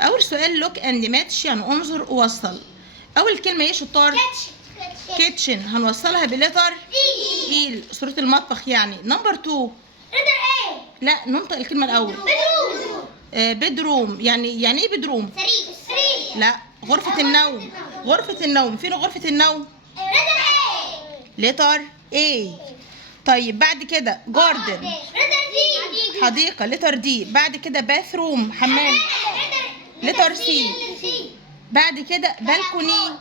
اول سؤال لوك اند ماتش يعني انظر ووصل. اول كلمه ايه شطار؟ كيتشن هنوصلها بلتر اي صوره المطبخ يعني. نمبر 2 لا ننطق الكلمه الاول. بدروم يعني ايه بدروم؟ سرير. لا غرفه النوم. غرفه النوم فين غرفه النوم؟ لتر اي. طيب بعد كده جاردن حديقه لتر دي. بعد كده باثروم حمام لتر سي. بعد كده بالكوني.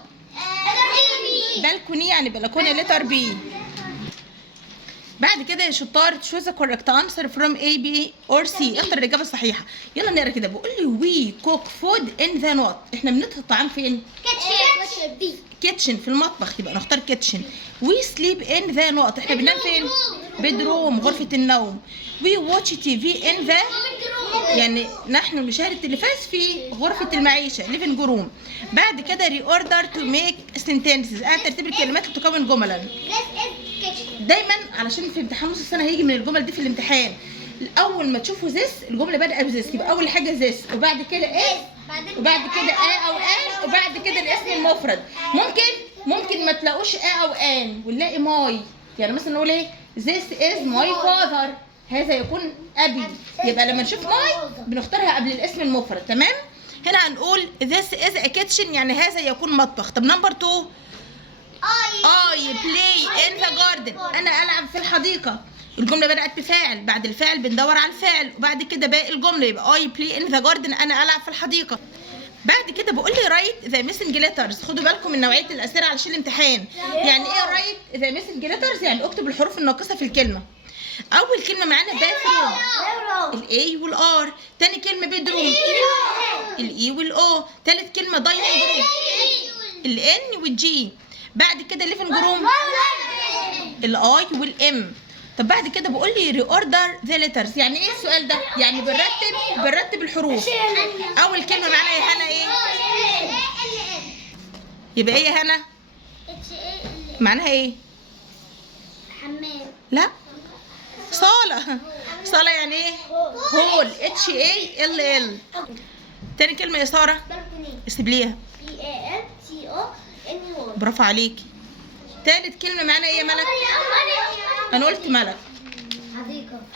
بالكوني يعني بلكونه لتر بي. بعد كده يا شطار تشوز ذا كوريكت انسر فروم اي بي اور سي. اختر الاجابه الصحيحه. يلا نقرا كده. بيقول لي وي كوك فود ان ذا نوت. احنا بنطهي الطعام فين؟ كيتشن في المطبخ يبقى نختار كيتشن. وي سليب ان ذا نوت. احنا بننام فين؟ بيدروم غرفه النوم. وي واتش تي في ان ذا يعني نحن نشاهد التلفاز في غرفه المعيشه ليفنج روم. بعد كده ري اوردر تو ميك سنتنسز. ترتيب الكلمات اللي تكون جملا. دايما علشان في امتحان نص السنه هيجي من الجمل دي في الامتحان. اول ما تشوفوا ذس الجمله بادئه بذس يبقى اول حاجه ذس وبعد كده ايه وبعد كده او ان وبعد كده الاسم المفرد. ممكن ما تلاقوش او ان ونلاقي ماي. يعني مثلا نقول ايه this is my father. هذا يكون ابي. يبقى لما نشوف ماي بنختارها قبل الاسم المفرد. تمام. هنا هنقول this is a kitchen يعني هذا يكون مطبخ. طب نمبر 2 I play in the garden. أنا ألعب في الحديقة. الجملة بدأت بفاعل. بعد الفاعل بندور على الفاعل وبعد كده باقي الجملة يبقى I play in the garden أنا ألعب في الحديقة. بعد كده بقول لي write the missing letters. خدوا بالكم من نوعية الأسئلة علشان الامتحان. يعني إيه write the missing letters؟ يعني اكتب الحروف الناقصة في الكلمة. أول كلمة معانا bathroom الA والR. تاني كلمة bedroom الE والO. تالت كلمة dining room الN والG. بعد كده ليفنج روم الاي والام. طب بعد كده بقول لي ري اوردر ذا ليترز. يعني ايه السؤال ده؟ يعني بنرتب الحروف. اول كلمه معانا يا هنا ايه؟ يبقى ايه يا هنا؟ معناها ايه؟ حمام. لا صاله يعني ايه؟ هول HALL. تاني كلمه يا ساره استبليها. برافو عليكي. تالت كلمة معانا ايه يا ملك؟ انا قلت ملك.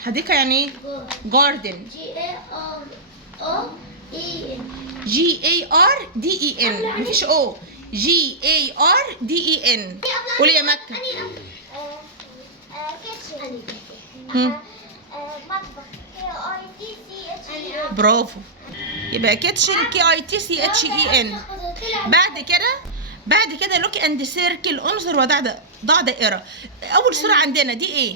حديقة يعني ايه؟ جاردن GARDEN مفيش او. GARDEN. قولي يا مكة. برافو. يبقى كيتشن KITCHEN. بعد كده لوك اند سيركل انظر وضع دائره. اول صوره عندنا دي ايه؟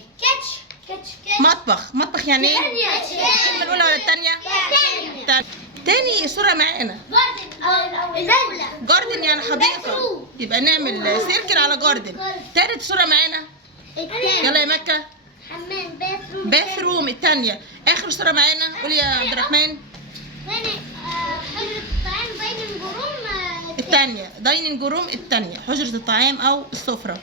مطبخ يعني ايه؟ الكلمه الاولى ولا الثانيه؟ تاني صوره معانا جاردن يعني حديقه يبقى نعمل سيركل على جاردن. تالت صوره معانا يلا يا مكه حمام باثروم الثانيه. اخر صوره معانا قولي يا عبد الرحمن. الثانيه دايننج روم الثانيه حجره الطعام او السفره.